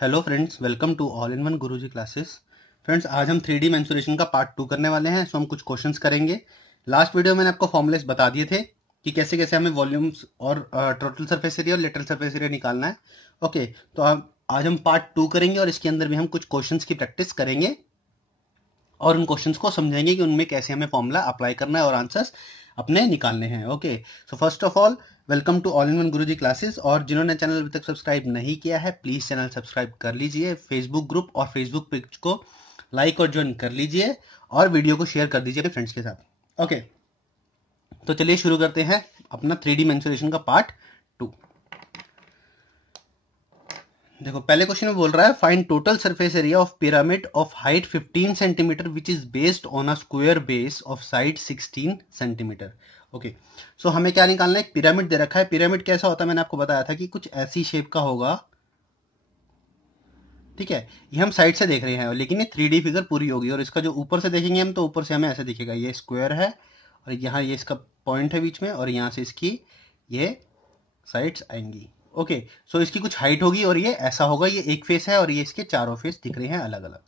Hello friends, welcome to all in one Guruji classes. Friends, आज हम 3D mensuration का part 2 करने वाले हैं। सो हम कुछ क्वेश्चंस करेंगे। लास्ट वीडियो में मैंने आपको फॉर्मूलेस बता दिए थे कि कैसे कैसे हमें वॉल्यूम्स और टोटल सरफेस एरिया और लेटरल सरफेस एरिया निकालना है। ओके, तो अब आज हम पार्ट 2 करेंगे और इसके अंदर भी हम कुछ क्वेश्चंस की प्रैक्टिस करेंगे और उन क्वेश्चंस को समझेंगे कि उनमें कैसे हमें फॉर्मूला अप्लाई करना है और आंसर्स अपने निकालने हैं। Okay, so first of all welcome to all in one Guruji classes. और जिन्होंने चैनल अभी तक सब्सक्राइब नहीं किया है, प्लीज चैनल सब्सक्राइब कर लीजिए। फेसबुक ग्रुप और फेसबुक पेज को लाइक और ज्वाइन कर लीजिए और वीडियो को शेयर कर दीजिए अपने फ्रेंड्स के साथ। ओके, तो चलिए शुरू करते हैं अपना 3D मेंसुरेशन का पार्ट 2। देखो, पहले क्वेश्चन में बोल रहा है find total surface area of pyramid of height 15 centimetre which is based on a square base of side 16 centimetre. Okay, so हमें क्या निकालना है? एक पिरामिड दे रखा है। पिरामिड कैसा होता है? मैंने आपको बताया था कि कुछ ऐसी शेप का होगा। ठीक है, ये हम साइड से देख रहे हैं लेकिन ये 3D फिगर पूरी होगी। और इसका जो ऊपर से देखेंगे हम, तो ऊपर से हमें ऐसे दिखेगा, ये स्क्वायर है और यहाँ ये इसका पॉइंट है बीच में और यहाँ से इसकी ये साइड्स आएंगी। ओके, सो इसकी कुछ हाइट होगी और ये ऐसा होगा। ये एक फेस है और ये इसके चारों फेस दिख रहे हैं अलग अलग।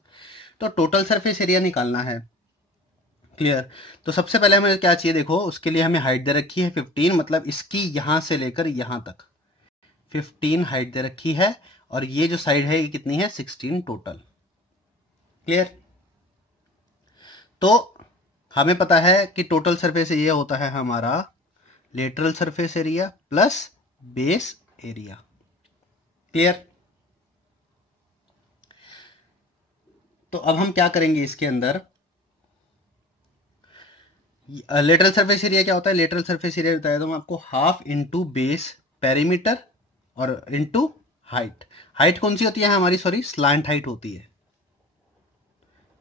तो टोटल सरफेस एरिया निकालना है। क्लियर? तो सबसे पहले हमें क्या चाहिए? देखो, उसके लिए हमें हाइट दे रखी है 15, मतलब इसकी यहां से लेकर यहां तक 15 हाइट दे रखी है। और ये जो साइड है ये कितनी है? 16 टोटल। क्लियर? तो हमें पता है कि टोटल सरफेस एरिया होता है हमारा lateral surface area plus base area. Clear? तो अब हम क्या करेंगे इसके अंदर? लेटरल सरफेस एरिया क्या होता है? लेटरल सरफेस एरिया बताया तो मैं आपको हाफ इंटू बेस पेरीमीटर और इंटू हाइट। हाइट कौन सी होती है हमारी? सॉरी, स्लांट हाइट होती है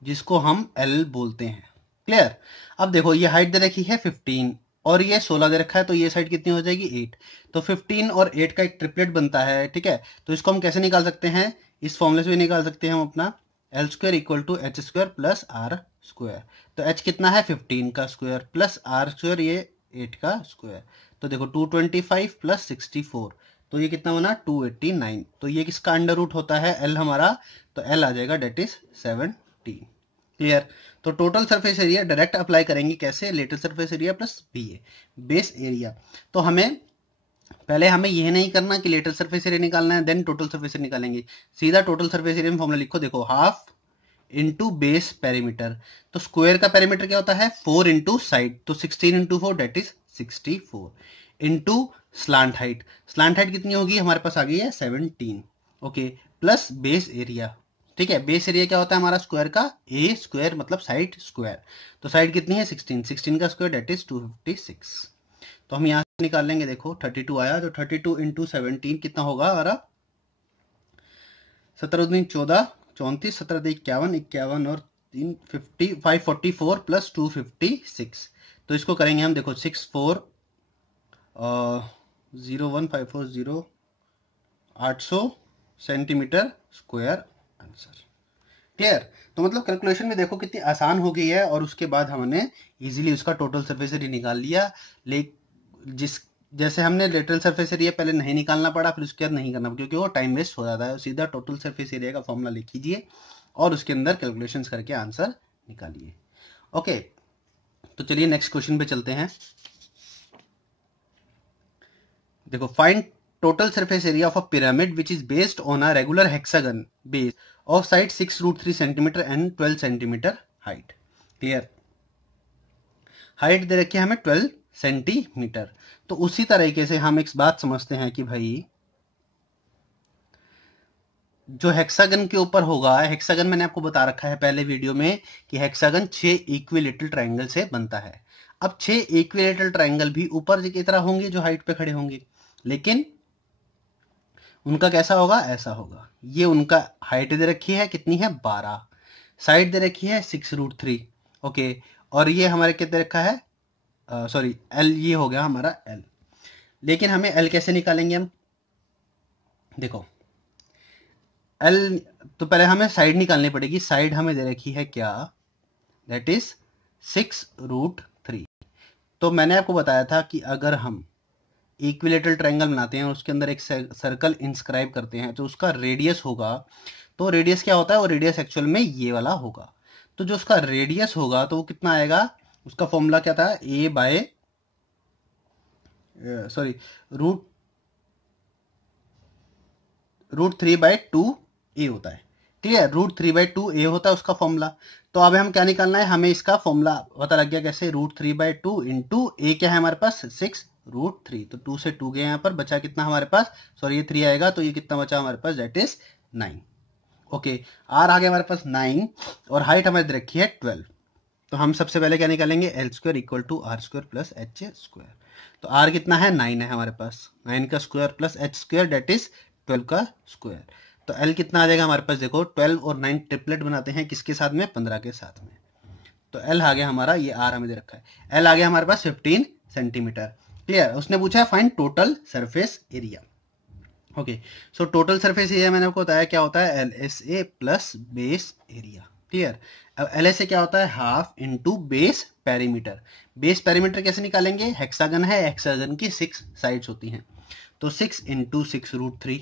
जिसको हम एल बोलते हैं। क्लियर? अब देखो, ये हाइट दे रखी है 15 और ये 16 दे रखा है, तो ये साइड कितनी हो जाएगी? 8। तो 15 और 8 का एक ट्रिपलेट बनता है। ठीक है, तो इसको हम कैसे निकाल सकते हैं? इस फॉर्मूले से भी निकाल सकते हैं हम अपना L square equal to H square plus R square. तो एच कितना है? 15 का स्क्वायर प्लस आर स्क्वायर ये 8 का स्क्वायर। तो देखो 225 प्लस 64, तो ये कितना बना? 289। तो ये किसका अंडर रूट होता है? एल हमारा। तो एल आ जाएगा, डेट इज 17। क्लियर? तो total surface area direct apply करेंगे कैसे? Lateral surface area plus B base area. तो पहले हमें यह नहीं करना कि लेटरल सरफेस एरिया निकालना है देन टोटल सरफेस एरिया निकालेंगे। सीधा टोटल सरफेस एरिया में फॉर्मूला लिखो। देखो, हाफ इंटू बेस पेरीमीटर। तो स्क्वायर का पेरीमीटर क्या होता है? 4 इंटू साइड, तो 16 into 4 that is 64 into slant height. Slant height कितनी होगी हमारे पास? आ गई है 17। Okay, plus base area. ठीक है, बेस एरिया क्या होता है हमारा? स्क्वायर का ए स्क्वायर मतलब साइड स्क्वायर। तो साइड कितनी है? 16। 16 का स्क्वायर डेट इज 256। तो हम यहां से निकाल लेंगे। देखो 32 आया, तो 32 इंटू 17 कितना होगा हमारा? 17 14 34, 17 51 51 और 3 50 544 प्लस 256। तो इसको करेंगे हम। देखो 6401 540 800 सेंटीमीटर स्क्वायर आंसर। क्लियर? तो मतलब कैलकुलेशन में देखो कितनी आसान हो गई है और उसके बाद हमने इजीली उसका टोटल सरफेस एरिया निकाल लिया। जैसे हमने लेटरल सरफेस एरिया पहले नहीं निकालना पड़ा, फिर उसके बाद नहीं करना क्योंकि वो टाइम वेस्ट हो जाता है। सीधा टोटल सरफेस एरिया का फॉर्मूला लिख लीजिए और उसके अंदर कैलकुलेशंस करके आंसर निकालिए। ओके, तो चलिए नेक्स्ट क्वेश्चन पे चलते हैं। देखो, find total surface area of a pyramid which is based on a regular hexagon base of side 6√3 centimetre and 12 centimetre height. Clear? Height दे रखी है हमें 12 सेंटीमीटर। तो उसी तरीके से हम एक बात समझते हैं कि भाई जो हेक्सागन के ऊपर होगा, हेक्सागन मैंने आपको बता रखा है पहले वीडियो में कि हेक्सागन 6 इक्विलेटरल ट्रायंगल से बनता है। अब 6 इक्विलेटरल ट्रायंगल भी ऊपर की तरह होंगे जो हाइट पे खड़े होंगे, लेकिन उनका कैसा होगा? ऐसा होगा। ये उनका हाइट दे रखी है कितनी है? 12। साइड दे रखी है 6√3। ओके, और ये हमारे क्या दे रखा है? सॉरी, एल ये हो गया हमारा एल। लेकिन हमें एल कैसे निकालेंगे हम? देखो, एल तो पहले हमें साइड निकालनी पड़ेगी। साइड हमें दे रखी है क्या? That is 6√3। तो मैंने आपको बताया था कि अगर हम इक्विलेटरल ट्रायंगल बनाते हैं और उसके अंदर एक सर्कल इंस्क्राइब करते हैं, तो उसका रेडियस होगा, तो रेडियस क्या होता है, वो रेडियस एक्चुअल में ये वाला होगा। तो जो उसका रेडियस होगा तो वो कितना आएगा, उसका फॉर्मूला क्या था, ए बाय सॉरी रूट 3/2 ए होता है। क्लियर, रूट 3/2 ए होता है उसका फॉर्मूला। तो अब हम क्या निकालना है, हमें इसका फॉर्मूला पता लग गया कैसे, रूट 3/2 इंटू ए क्या है हमारे पास 6√3, तो 2 से 2 गए यहाँ पर, बचा कितना हमारे पास, सॉरी ये 3 आएगा, तो ये कितना बचा हमारे पास, दैट इज 9। ओके, आर आ गया हमारे पास 9 और हाइट हमारी दे रखी है 12। तो हम सबसे पहले क्या निकालेंगे, L² equal to R² plus H²। तो R कितना है, 9 है हमारे पास, 9 का square plus H² date is 12 का स्क्वायर। तो L कितना आ जाएगा हमारे पास, देखो 12 और 9 ट्रिपलेट बनाते हैं, किसके साथ में, 15 के साथ में। तो L आ गया हमारा, ये R हमें दे रखा है, L आ गया हमारे पास 15 सेंटीमीटर। क्लियर, उसने पूछा है find total surface area. Okay, so total surface area मैंने आपको बताया क्या होता है, LSA plus base area. Clear, अब LSA क्या होता है, half into base perimeter. Base perimeter कैसे निकालेंगे, हेक्सागन है, हेक्सागन की 6 साइड्स होती हैं, तो 6 इंटू 6√3।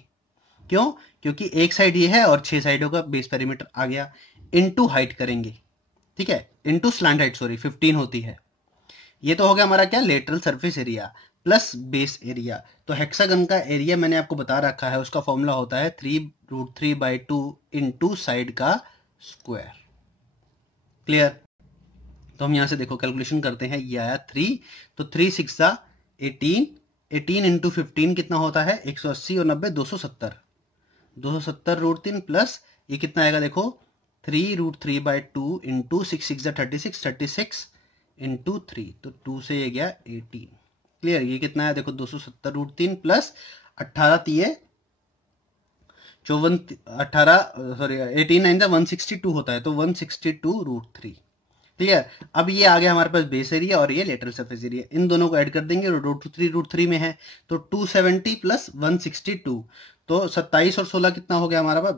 क्यों, क्योंकि एक साइड ये है और 6 साइडों का बेस पेरीमीटर आ गया, इंटू हाइट करेंगे, ठीक है, इंटू स्लैंट हाइट, सॉरी 15 होती है। ये तो हो गया हमारा क्या, lateral surface area plus base area. तो हेक्सागन का एरिया मैंने आपको बता रखा है, उसका फॉर्मूला होता है 3√3/2 इंटू साइड का स्क्वायर। क्लियर, तो हम यहां से देखो कैलकुलेशन करते हैं, ये आया 3, तो 3 6 18, 18 इंटू 15 कितना होता है, 180 और 90 270, 270√3 प्लस ये कितना आएगा, देखो 3√3/2 इंटू 6 6 36, 36 इंटू 3, तो 2 से ये गया 18। क्लियर, ये कितना है, देखो 270√3 प्लस 18 3 54 18 सॉरी 18 9 162 होता है, तो 162√3। क्लियर, अब ये आ गया हमारे पास बेस एरिया और ये लेटरल सरफेस एरिया, इन दोनों को ऐड कर देंगे, √3 में है, तो 270 प्लस 162, तो 27 और 16 कितना हो गया हमारा पास,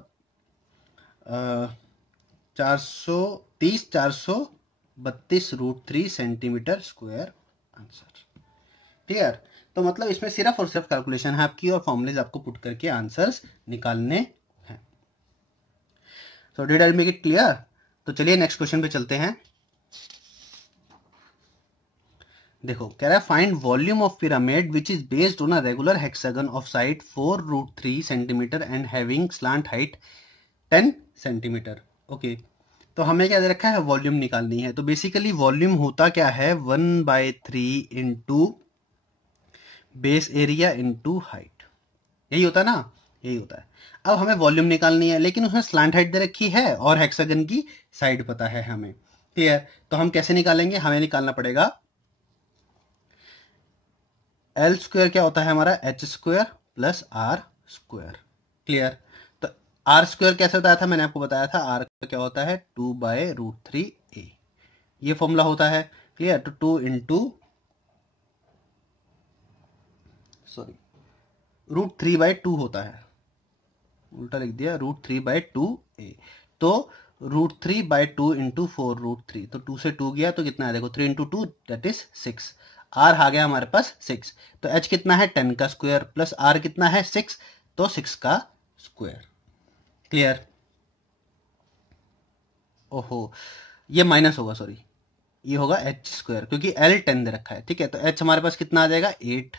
430 432√3 सेंटीमीटर स्क्वायर आंसर। क्लियर, तो मतलब इसमें सिर्फ और सिर्फ कैलकुलेशन है आपकी और फॉर्मुलेज आपको पुट करके आंसर्स निकालने हैं। So did I make it clear? तो चलिए नेक्स्ट क्वेश्चन पे चलते हैं। देखो कह रहा है find volume of pyramid which is based on a regular hexagon of side 4√3 centimetre and having slant height 10 centimetre. Okay, तो हमें क्या दे रखा है, वॉल्यूम निकालनी है। तो बेसिकली वॉल्यूम होता क्या है, 1/3 into base area into height, यही होता है ना, यही होता है। अब हमें वॉल्यूम निकालनी है, लेकिन उसमें स्लांट हाइट दे रखी है और हेक्सागन की साइड पता है हमें। क्लियर, तो हम कैसे निकालेंगे, हमें निकालना पड़ेगा L² क्या होता है हमारा, H² प्लस R²। क्लियर, तो R² कैसे बताया था, मैंने आपको बताया था R का क्या होता है 2/√3a, ये फॉर्मूला होता है। क्लियर, तो 2 इंटू सॉरी √3/2 होता है, उल्टा लिख दिया, √3/2a, तो √3/2 इंटू 4√3, तो 2 से 2 गया तो कितना है, देखो 3 इंटू 2 दैट इज 6। R आ गया हमारे पास 6, तो H कितना है 10 का स्क्वायर प्लस R कितना है 6, तो 6 का स्क्वायर। क्लियर, ओहो ये माइनस होगा, सॉरी ये होगा H² क्योंकि L 10 दे रखा है। ठीक है, तो H हमारे पास कितना आ जाएगा 8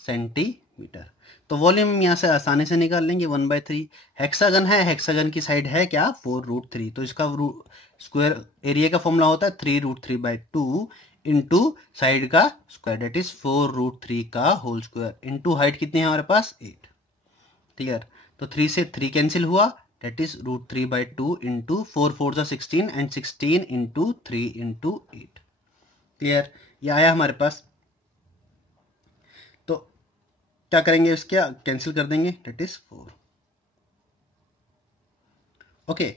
सेंटीमीटर। तो वॉल्यूम यहाँ से आसानी से निकाल लेंगे 1/3। हेक्सागन है, हेक्सागन की साइड है क्या 4√3, तो इसका स्क्वायर एरिया का फॉर्मूला होता है 3√3/2 इंटू साइड का स्क्वायर डेट इज 4√3 का होल स्क्वायर इंटू हाइट कितनी है हमारे पास 8। क्लियर, तो 3 से 3 कैंसिल हुआ, that is √3/2 into 4 4 16 and 16 into 3 into 8। Clear, ये आया हमारे पास। तो क्या करेंगे, इसके कैंसिल कर देंगे, डेट इज 4। ओके,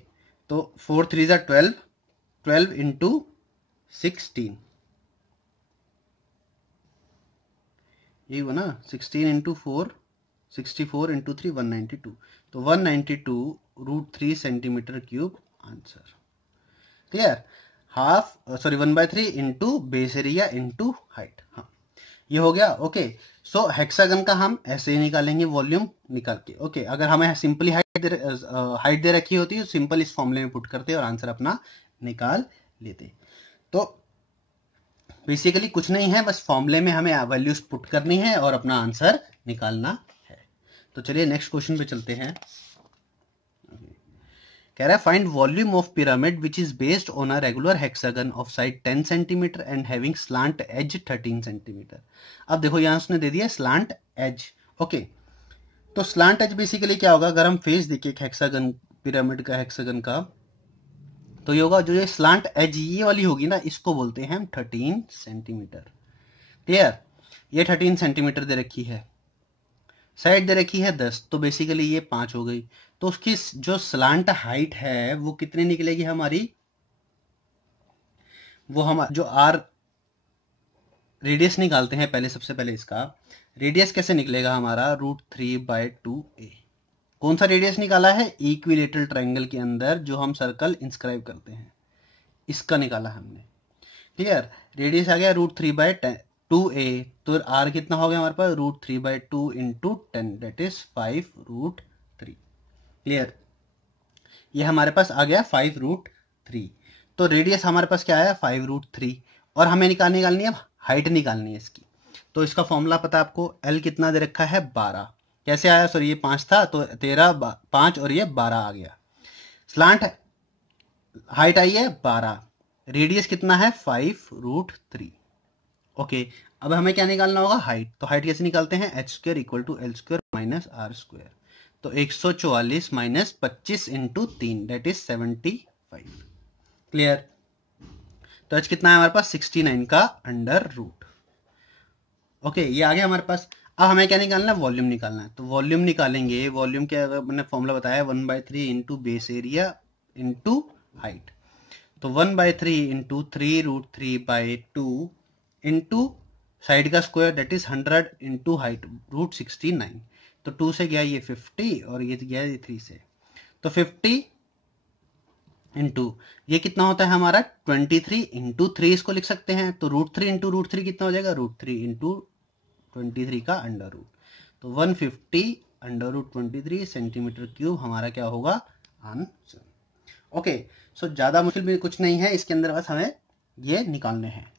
तो 4 3 12, 12 इंटू 16, यही हुआ ना, 16 इंटू 4 64 इंटू 3 192, तो 192√3 centimetre cube answer. Clear, half sorry 1/3 into base area into height, हाँ ये हो गया। ओके, सो हेक्सागन का हम ऐसे ही निकालेंगे वॉल्यूम निकाल के। ओके, अगर हमें सिंपली हाइट दे रखी होती है तो सिंपल इस फॉर्मूले में पुट करते और आंसर अपना निकाल लेते। तो बेसिकली कुछ नहीं है, बस फॉर्मूले में हमें वैल्यूज पुट करनी है और अपना आंसर निकालना है। तो चलिए नेक्स्ट क्वेश्चन पे चलते हैं। कह रहा है find volume of pyramid which is based on a regular hexagon of side 10 centimetre and having slant edge 13 centimetre. अब देखो यहाँ उसने दे दिया स्लांट एज। ओके, तो स्लांट एज बेसिकली क्या होगा, अगर हम फेस देखें हेक्सागन, पिरामिड का हेक्सागन का, तो ये होगा जो ये स्लांट एज ये वाली होगी ना, इसको बोलते हैं हम 13 सेंटीमीटर। क्लियर, ये 13 सेंटीमीटर दे रखी है, साइड दे रखी है 10, तो बेसिकली ये 5 हो गई। तो उसकी जो स्लांट हाइट है वो कितनी निकलेगी हमारी, वो हम जो आर रेडियस निकालते हैं पहले, सबसे पहले इसका रेडियस कैसे निकलेगा हमारा, √3/2a। कौन सा रेडियस निकाला है, इक्विलेटरल ट्रायंगल के अंदर जो हम सर्कल इंस्क्राइब करते हैं, इसका निकाला हमने। क्लियर, रेडियस आ गया √3/2a, तो आर कितना हो गया हमारे पास, √3/2 × 10 दैट इज 5√3। क्लियर, ये हमारे पास आ गया 5√3। तो रेडियस हमारे पास क्या आया 5√3, और हमें निकालनी है हाइट निकालनी है इसकी। तो इसका फॉर्मूला पता है आपको, एल कितना दे रखा है 12। कैसे आया, सॉरी ये 5 था तो 13 5 और ये 12 आ गया। स्लांट हाइट आई है 12, रेडियस कितना है 5√3। ओके, अब हमें क्या निकालना होगा, हाइट। तो हाइट कैसे निकालते हैं, h² = L² - R²। तो 144 - 25 × 3 दैट इज 75। क्लियर, तो h कितना है हमारे पास 69 का √। ओके, ये आ गया हमारे पास। अब हमें क्या निकालना है, वॉल्यूम निकालना है। तो वॉल्यूम निकालेंगे, वॉल्यूम क्या, अगर मैंने फॉर्मूला बताया 1/3 × बेस एरिया × हाइट। तो 1/3 × 3√3/2 × साइड का स्क्वायर दैट इज 100 × हाइट √69। तो 2 से गया ये 50 और ये गया ये 3 से, तो 50 इंटू ये कितना होता है हमारा 23 × 3 इसको लिख सकते हैं। तो √3 × √3 कितना हो जाएगा, √3 × 23 का √। तो 150 √23 सेंटीमीटर क्यूब हमारा क्या होगा आंसर। ओके, सो ज़्यादा मुश्किल भी कुछ नहीं है इसके अंदर, बस हमें ये निकालने हैं।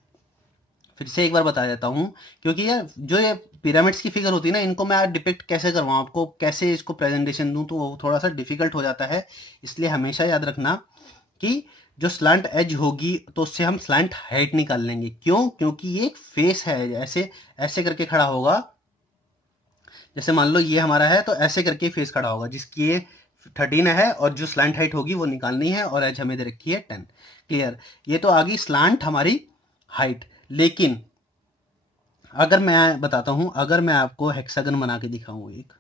फिर से एक बार बता देता हूँ, क्योंकि यार जो ये पिरामिड्स की फिगर होती है ना, इनको मैं डिपिक्ट कैसे करवाऊँ आपको, कैसे इसको प्रेजेंटेशन दूँ, तो वो थोड़ा सा डिफिकल्ट हो जाता है। इसलिए हमेशा याद रखना कि जो स्लांट एज होगी तो उससे हम स्लांट हाइट निकाल लेंगे। क्यों, क्योंकि ये एक फेस है, ऐसे ऐसे करके खड़ा होगा। जैसे मान लो ये हमारा है, तो ऐसे करके फेस खड़ा होगा, जिसकी ये 13 है और जो स्लांट हाइट होगी वो निकालनी है, और एज हमें दे रखी है 10। क्लियर, ये तो आ गई स्लांट हमारी हाइट। लेकिन अगर मैं बताता हूं, अगर मैं आपको हेक्सागन बना के दिखाऊं, एक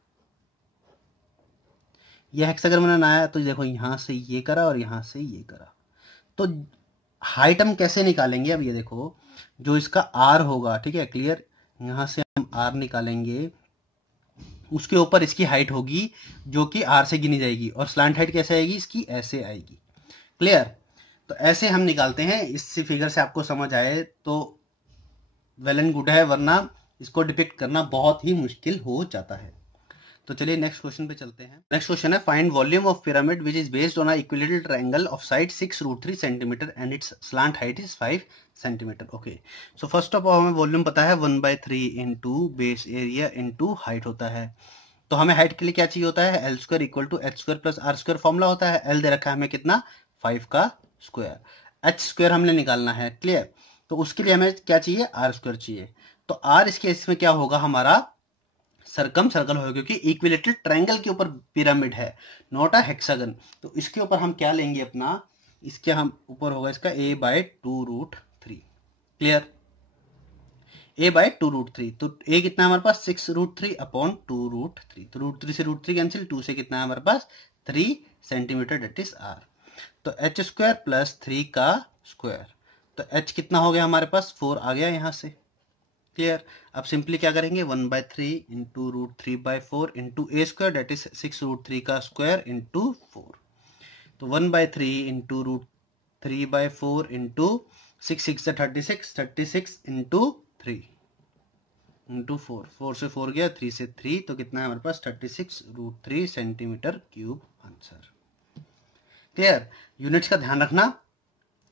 ये हेक्सागन बनाना आया, तो देखो यहां से ये करा और यहां से ये करा, तो हाइट हम कैसे निकालेंगे। अब ये देखो जो इसका आर होगा, ठीक है, क्लियर, यहां से हम आर निकालेंगे, उसके ऊपर इसकी हाइट होगी जो कि आर से गिनी जाएगी, और स्लांट हाइट कैसे आएगी इसकी, ऐसे आएगी। क्लियर, तो ऐसे हम निकालते हैं। इस फिगर से आपको समझ आए तो वेल एंड गुड है, वरना इसको डिपिक्ट करना बहुत ही मुश्किल हो जाता है। तो चलिए नेक्स्ट क्वेश्चन पे चलते हैं। नेक्स्ट क्वेश्चन है find volume of pyramid which is based on a equilateral triangle of side 6√3 centimetre and it's slant height is 5 centimetre. Okay, so first of all हमें वॉल्यूम पता है 1/3 × बेस एरिया × हाइट होता है। तो हमें height के लिए क्या चाहिए होता है, L² = H² + R² फॉर्मूला होता है। L दे रखा है हमें कितना 5 का स्क्वायर, H² हमने निकालना है। क्लियर, तो उसके लिए हमें क्या चाहिए, R² चाहिए। तो R इस केस में क्या होगा हमारा सर्कम सर्कल होगा, क्योंकि इक्विलेटरल ट्रायंगल के ऊपर पिरामिड है, नॉट अ हेक्सागन। तो इसके ऊपर हम क्या लेंगे अपना, इसके हम ऊपर होगा इसका a/2√3। Clear, a/2√3। तो a कितना है हमारे पास 6√3/2√3। तो √3 से √3 कैंसिल, 2 से कितना है हमारे पास 3 सेंटीमीटर दैट इज r। तो h² + 3 का स्क्वायर, तो h कितना हो गया हमारे पास 4 आ गया यहाँ से। क्लियर, अब सिंपली क्या करेंगे 1/3 × √3/4 × a² दैट इज 6√3 का स्क्वायर × 4। तो 1/3 × √3/4 × 6 6 36 36 × 3। इंटू 4, 4 से 4 गया, 3 से 3, तो कितना है हमारे पास 36√3 centimetre cube answer. Clear. Units का ध्यान रखना,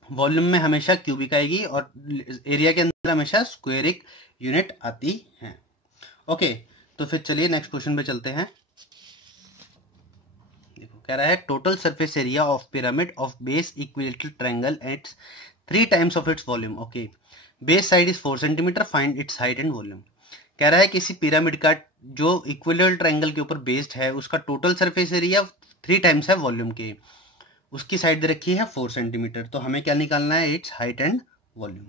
वॉल्यूम में हमेशा क्यूबिक आएगी और एरिया के अंदर हमेशा स्क्वायरिक यूनिट आती है। ओके, तो फिर चलिए नेक्स्ट क्वेश्चन पे चलते हैं। देखो कह रहा है total surface area of pyramid of base equilateral triangle eight 3 times of its volume. Okay, base side is 4 centimetre, find its height and volume. कह रहा है किसी पिरामिड का जो इक्विलेटरल ट्रायंगल के ऊपर बेस्ड है उसका टोटल सरफेस एरिया 3 टाइम्स है वॉल्यूम के, उसकी साइड दे रखी है 4 सेंटीमीटर, तो हमें क्या निकालना है, इट्स हाइट एंड वॉल्यूम।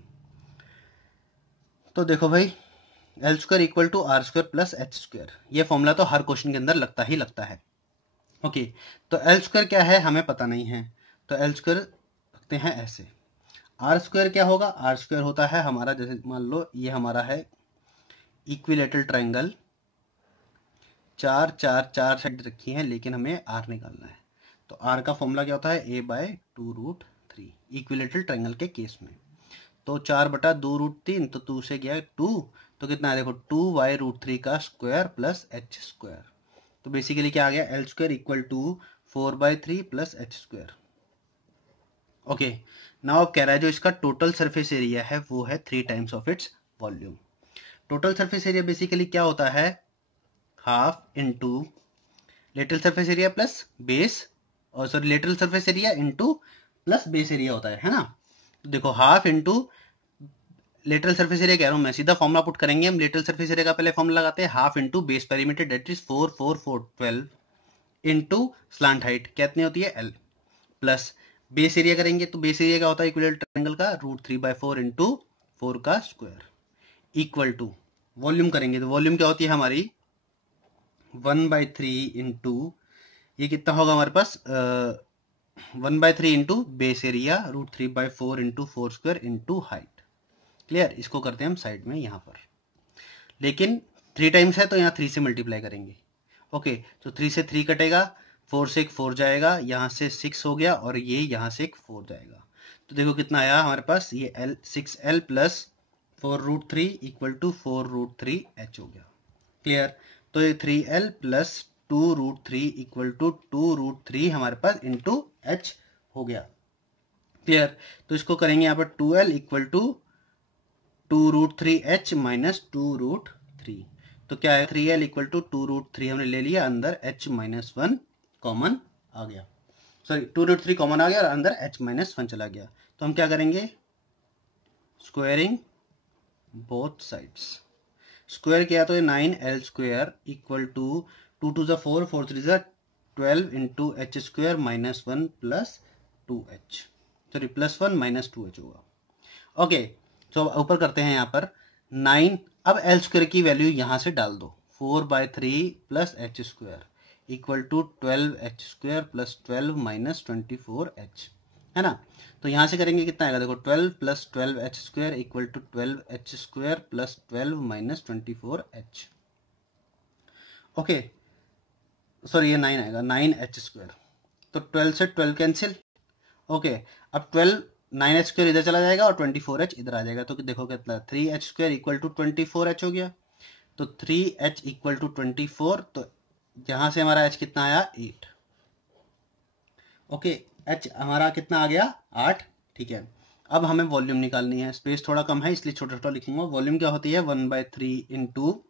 तो देखो भाई, L square equal to R square plus H square, ये फॉर्मूला तो हर क्वेश्चन के अंदर लगता ही लगता है। ओके, तो एल स्क्वायर क्या है हमें पता नहीं है, तो एल स्क्वायर रखते हैं ऐसे। आर स्क्वायर क्या होगा, आर स्क्वायर होता है हमारा, जैसे मान लो ये हमारा है इक्विलेटरल ट्रायंगल, 4 4 4 साइड रखी है, लेकिन हमें आर निकालना है, तो आर का फॉर्मूला क्या होता है, a/2√3 इक्विलेटरल ट्रायंगल के केस में। तो 4/2√3, तो 2 से गया 2, तो कितना है देखो 2y√3 का स्क्वायर प्लस एच स्क्वायर, तो बेसिकली क्या आ गया, L square equal to 4/3 plus H square. Okay, now अब कह रहा है जो इसका टोटल सरफेस एरिया है वो है 3 times of its volume. Total surface area basically क्या होता है, half into lateral surface area plus base, और sorry lateral surface area into plus base area होता है ना। तो देखो half into lateral surface area कह रहा हूँ मैं, सीधा फॉर्मूला पुट करेंगे हम। लेटरल सरफेस एरिया का पहले फॉर्मूला लगाते हैं, half into base perimeter that is 4 4 4 12 into slant height कितनी होती है L, प्लस बेस एरिया करेंगे, तो बेस एरिया क्या होता है इक्विलेटरल ट्रायंगल का, √3/4 इंटू 4 का स्क्वायर इक्वल टू वॉल्यूम करेंगे, तो वॉल्यूम क्या होती है हमारी 1/3 इंटू ये कितना होगा हमारे पास 1/3 into base area √3/4 into 4 square into height. Clear, इसको करते हैं हम साइड में यहाँ पर, लेकिन 3 टाइम्स है तो यहाँ 3 से मल्टीप्लाई करेंगे। ओके, तो 3 से 3 कटेगा, 4 से एक 4 जाएगा, यहाँ से 6 हो गया, और ये यहाँ से एक 4 जाएगा, तो देखो कितना आया हमारे पास, ये L 6L plus 4√3 equal to 4√3H हो गया। क्लियर, तो ये 3L प्लस 2√3 इक्वल टू 2√3 हमारे पास इंटू H हो गया। क्लियर, तो इसको करेंगे यहाँ पर 2L equal to 2√3H minus 2√3, तो क्या है 3L इक्वल टू 2√3 हमने ले लिया, अंदर H-1 कॉमन आ गया, सॉरी 2√3 कॉमन आ गया और अंदर H-1 चला गया, तो हम क्या करेंगे, स्क्वायरिंग बोथ साइड्स। स्क्वायर किया तो 9L स्क्वायर इक्वल टू 2 2 ज़ा 4 4 3 ज़ा 12 into H square minus 1 plus 2H, sorry plus 1 minus 2H होगा। ओके, तो ऊपर करते हैं यहाँ पर 9, अब एल स्क्वायर की वैल्यू यहाँ से डाल दो, 4/3 plus H square equal to 12H square plus 12 minus 24H, है ना। तो यहाँ से करेंगे कितना आएगा, देखो 12 plus 12H square equal to 12H square plus 12 minus 24H। Okay, sorry ये 9 आएगा, 9H स्क्वायर, तो 12 से 12 कैंसिल। ओके, अब 9H स्क्वायर इधर चला जाएगा और 24H इधर आ जाएगा, तो देखो कितना 3H square equal to 24H हो गया, तो 3H इक्वल टू 24, तो यहाँ से हमारा H कितना आया 8। ओके, H हमारा कितना आ गया 8। ठीक है, अब हमें वॉल्यूम निकालनी है, स्पेस थोड़ा कम है इसलिए छोटा छोटा लिखूंगा। वॉल्यूम क्या होती है 1/3 into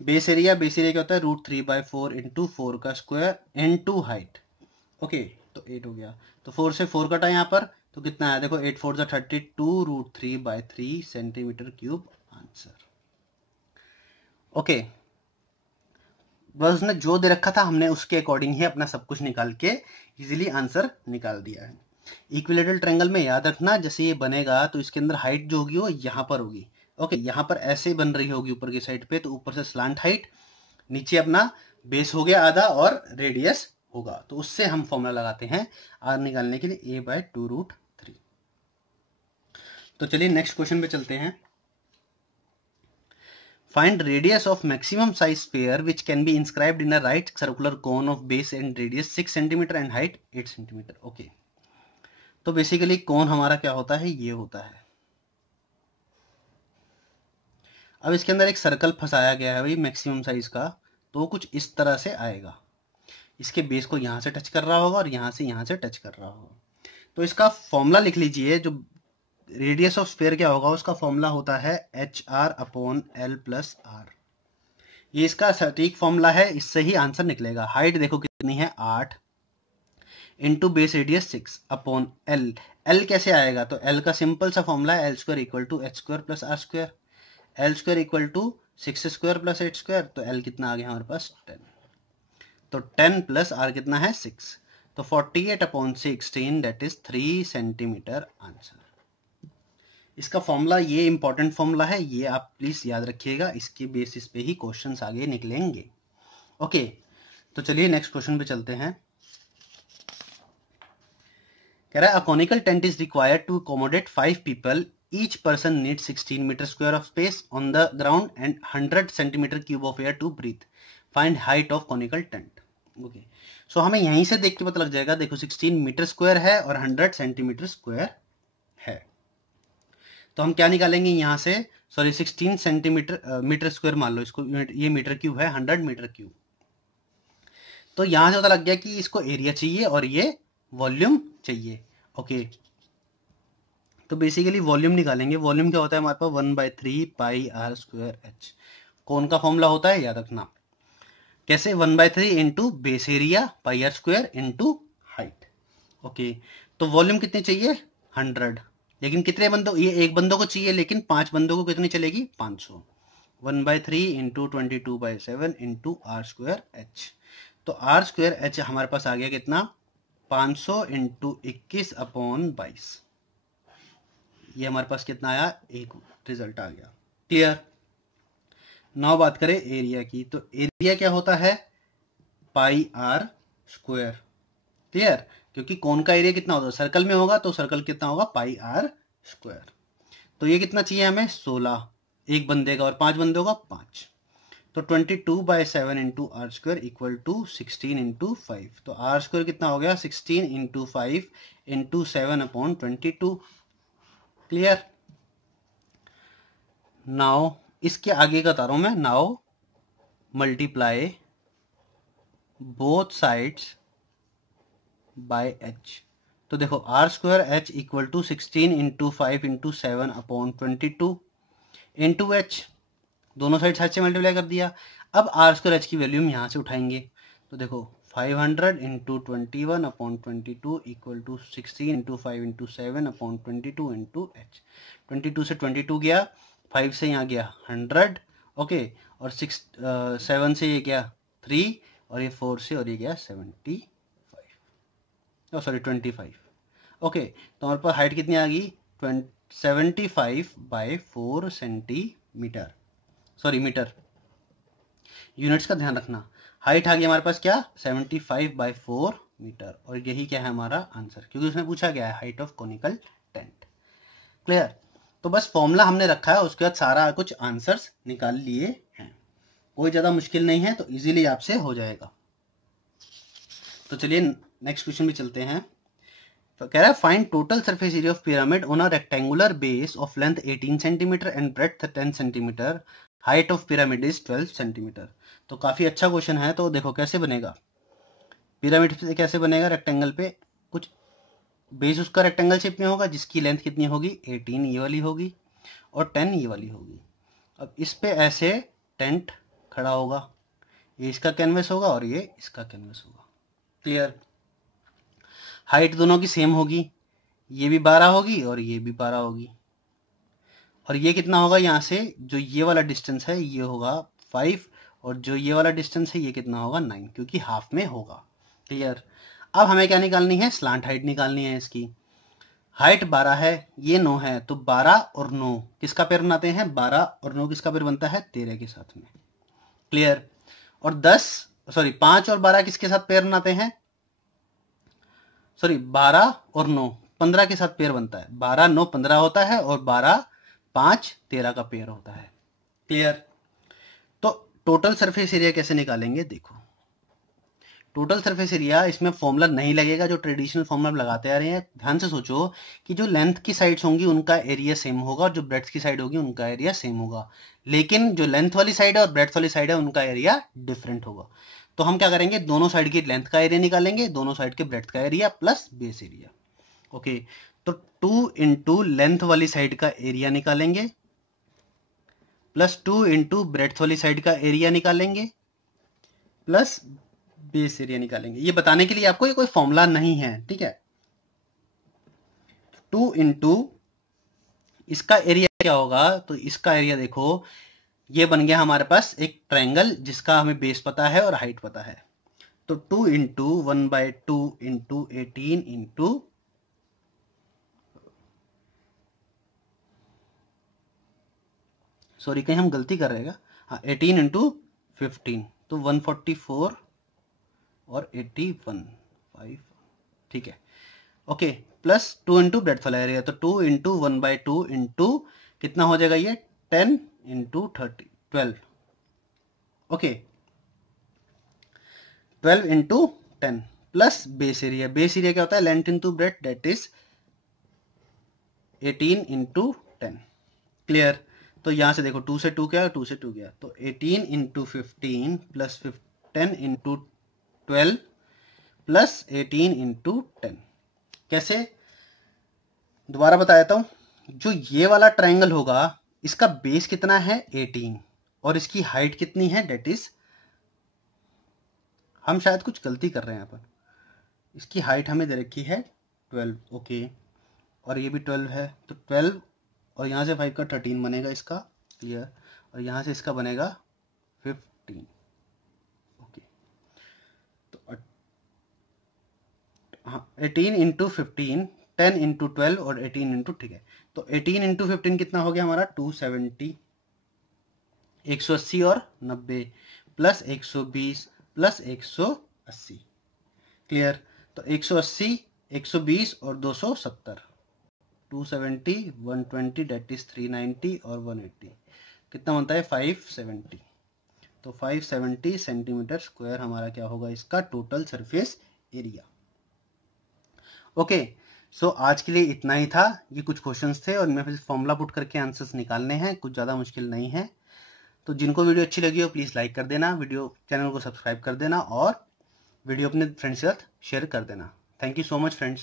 base area, base area क्या होता है √3/4 इंटू 4 का स्क्वायर इंटू हाइट। ओके, तो 8 हो गया, तो 4 से 4 कटा यहाँ पर, तो कितना है देखो 8 4 ज़ा 32 √3/3 सेंटीमीटर क्यूब आंसर। ओके, बस उसने जो दे रखा था हमने उसके अकॉर्डिंग ही अपना सब कुछ निकाल के इजीली आंसर निकाल दिया है। इक्विलेटरल ट्रायंगल में याद रखना, जैसे ये बनेगा तो इसके अंदर हाइट जो होगी वो यहाँ पर होगी। ओके, यहाँ पर ऐसे बन रही होगी ऊपर की साइड पे, तो ऊपर से स्लांट हाइट, नीचे अपना बेस हो गया आधा और रेडियस होगा, तो उससे हम फॉर्मूला लगाते हैं आर निकालने के लिए a/2√3। तो चलिए नेक्स्ट क्वेश्चन पे चलते हैं। Find radius of maximum size sphere which can be inscribed in a right circular cone of base and radius 6 cm and height 8 cm। Okay, तो बेसिकली कौन हमारा क्या होता है, ये होता है। अब इसके अंदर एक सर्कल फंसाया गया है भाई मैक्सिमम साइज का, तो वो कुछ इस तरह से आएगा। इसके बेस को यहाँ से टच कर रहा होगा और यहाँ से टच कर रहा होगा। तो इसका फॉर्मूला लिख लीजिए, जो रेडियस ऑफ स्फीयर क्या होगा, उसका फॉर्मूला होता है HR/L+R। ये इसका सटीक फॉर्मूला है, इससे ही आंसर निकलेगा। हाइट देखो कितनी है 8 into base radius 6/L। L कैसे आएगा, तो L का सिंपल सा फॉर्मूला है L² = h² + r²। L² = 6² + 8², तो L कितना आ गया हमारे पास 10। तो 10 + r कितना है 6, तो 48/16 दैट इज 3 सेंटीमीटर आंसर। इसका फॉर्मूला ये इंपॉर्टेंट फॉर्मूला है, ये आप प्लीज याद रखिएगा, इसके बेसिस पे ही क्वेश्चंस आगे निकलेंगे। ओके, तो चलिए नेक्स्ट क्वेश्चन पे चलते हैं। कह रहा है a conical tent is required to accommodate 5 people, each person need 16 metre square of space on the ground and 100 centimetre cube of air to breathe. Find height of conical tent. Okay, so हमें यहीं से देख के पता लग जाएगा। देखो 16 metre square है और 100 सेंटीमीटर स्क्वायर है, तो हम क्या निकालेंगे यहाँ से, सॉरी 16 सेंटीमीटर मीटर स्क्वायर मान लो इसको, ये मीटर क्यूब है, 100 मीटर क्यूब। तो यहां से पता लग गया कि इसको एरिया चाहिए और ये वॉल्यूम चाहिए। ओके, तो बेसिकली वॉल्यूम निकालेंगे। वॉल्यूम क्या होता है हमारे पास 1/3 πr²h। कौन का फॉर्मूला होता है याद रखना। कैसे, 1/3 into base area πr² into height. Okay, तो वॉल्यूम कितनी चाहिए 100, लेकिन कितने बंदों, ये एक बंदों को चाहिए, लेकिन 5 बंदों को कितनी चलेगी 500। 1/3 इंटू 22/7 इंटू r²h। तो r²h हमारे पास आ गया कितना 500 इंटू 21/22। ये हमारे पास कितना आया, एक रिजल्ट आ गया। क्लियर। नाउ बात करें एरिया की, तो एरिया क्या होता है πr²। क्लियर, क्योंकि कौन का एरिया कितना होगा, सर्कल में होगा तो सर्कल कितना होगा πr²। तो ये कितना चाहिए हमें 16 एक बंदे का, और 5 बंदों का 5। तो 22/7 into r² equal to 16 into 5। तो r² कितना हो गया 16 इंटू 5 इंटू 7/22। क्लियर। नाउ इसके आगे का तारों में, now multiply both sides by h। तो देखो r²h equal to 16 into 5 into 7/22 into h, दोनों साइड h से मल्टीप्लाई कर दिया। अब r²h की वैल्यू हम यहाँ से उठाएंगे, तो देखो 500 into 21/22 equal to 16 into 5 into 7/22 into h। 22 से 22 गया, 5 से यहाँ गया 100। ओके, और 7 से ये गया 3, और ये 4 से, और ये गया 75, सॉरी 25। ओके, तो हमारे पास हाइट कितनी आ गई 75/4 सेंटीमीटर, सॉरी मीटर। यूनिट्स का ध्यान रखना। हाइट आ गई हमारे पास क्या 75/4 मीटर, और यही क्या है हमारा आंसर, क्योंकि उसमें पूछा गया है height of conical tent. Clear. तो बस फॉर्मूला हमने रखा है, उसके बाद सारा कुछ आंसर्स निकाल लिए हैं, कोई ज्यादा मुश्किल नहीं है, तो इजीली आपसे हो जाएगा। तो चलिए नेक्स्ट क्वेश्चन में चलते हैं। तो कह रहा है find total surface area of pyramid on a rectangular base of length 18 centimetre and breadth 10 centimetre, height of pyramid is 12 centimetre. तो काफी अच्छा क्वेश्चन है। तो देखो कैसे बनेगा पिरामिड से, कैसे बनेगा रेक्टेंगल पे, कुछ बेस उसका रेक्टेंगल शेप में होगा, जिसकी लेंथ कितनी होगी 18 ये वाली होगी और 10 ये वाली होगी। अब इस पे ऐसे टेंट खड़ा होगा, ये इसका कैनवस होगा और ये इसका कैनवस होगा। क्लियर। हाइट दोनों की सेम होगी, ये भी 12 होगी और ये भी 12 होगी, और ये कितना होगा, यहाँ से जो ये वाला डिस्टेंस है ये होगा 5, और जो ये वाला डिस्टेंस है ये कितना होगा 9, क्योंकि हाफ में होगा। क्लियर। अब हमें क्या निकालनी है, स्लांट हाइट निकालनी है इसकी। हाइट 12 है, ये 9 है, तो 12 और 9 किसका पेयर बनाते हैं, 12 और 9 किसका पेयर बनता है 13 के साथ में। क्लियर। और 5 और 12 किसके साथ पेयर बनाते हैं, सॉरी 12 और 9 15 के साथ पेयर बनता है। 12 9 15 होता है, और 12 5 13 का पेयर होता है। क्लियर। तो टोटल सरफेस एरिया कैसे निकालेंगे, देखो टोटल सरफेस एरिया, इसमें फॉर्मूला नहीं लगेगा जो ट्रेडिशनल फॉर्मूला लगाते आ रहे हैं। ध्यान से सोचो कि जो लेंथ की साइड्स होंगी उनका एरिया सेम होगा और जो ब्रेड्थ की साइड होगी उनका एरिया सेम होगा, लेकिन जो लेंथ वाली साइड है और ब्रेड्थ वाली साइड है उनका एरिया डिफरेंट होगा। तो हम क्या करेंगे, दोनों साइड की लेंथ का एरिया निकालेंगे, दोनों साइड के ब्रेड्थ का area plus base area. Okay, तो 2 इंटू लेंथ वाली साइड का एरिया निकालेंगे प्लस 2 इंटू ब्रेड्थ वाली साइड का एरिया निकालेंगे प्लस बेस एरिया निकालेंगे। ये बताने के लिए आपको ये कोई फॉर्मूला नहीं है, ठीक है। 2 इंटू इसका एरिया क्या होगा, तो इसका एरिया देखो, ये बन गया हमारे पास एक ट्रायंगल जिसका हमें बेस पता है और हाइट पता है। तो 2 इंटू 1/2 इंटू 18 इंटू सॉरी कहीं हम गलती कर रहे हैं, हाँ 18 इंटू 15 तो 144 और 81 5, ठीक है। ओके, प्लस 2 इंटू ब्रेड्थ वाला एरिया, तो 2 इंटू 1/2 इंटू कितना हो जाएगा ये 10 into 30 12। Okay, 12 into 10 plus base area. Base area क्या होता है, length into breadth, that is 18 into 10। Clear. तो यहां से देखो 2 से 2 गया, 2 से 2 गया, तो 18 into 15 plus 10 into 12 plus 18 into 10। कैसे, दोबारा बता देता हूं। जो ये वाला ट्रायंगल होगा इसका बेस कितना है 18 और इसकी हाइट कितनी है, डेट इज, हम शायद कुछ गलती कर रहे हैं यहाँ पर, इसकी हाइट हमें दे रखी है 12। ओके, और ये भी 12 है, तो 12 और यहाँ से 5 का 13 बनेगा इसका, क्लियर, और यहाँ से इसका बनेगा 15। ओके, तो हाँ 18 इंटू 15, 10 इंटू 12 और 18 इंटू, ठीक है। तो 18 इंटू 15 कितना हो गया हमारा 270, 180 और 90 प्लस 120 प्लस 180। क्लियर। तो 180, 120 और 270, 270, 120 डेट इज 390 और 180 कितना बनता है 570। तो 570 सेंटीमीटर स्क्वायर हमारा क्या होगा इसका टोटल सरफेस एरिया। ओके, सो आज के लिए इतना ही था। ये कुछ क्वेश्चंस थे और इनमें फिर फॉर्मूला पुट करके आंसर्स निकालने हैं, कुछ ज़्यादा मुश्किल नहीं है। तो जिनको वीडियो अच्छी लगी हो प्लीज़ लाइक कर देना, वीडियो चैनल को सब्सक्राइब कर देना और वीडियो अपने फ्रेंड्स के साथ शेयर कर देना। Thank you so much friends.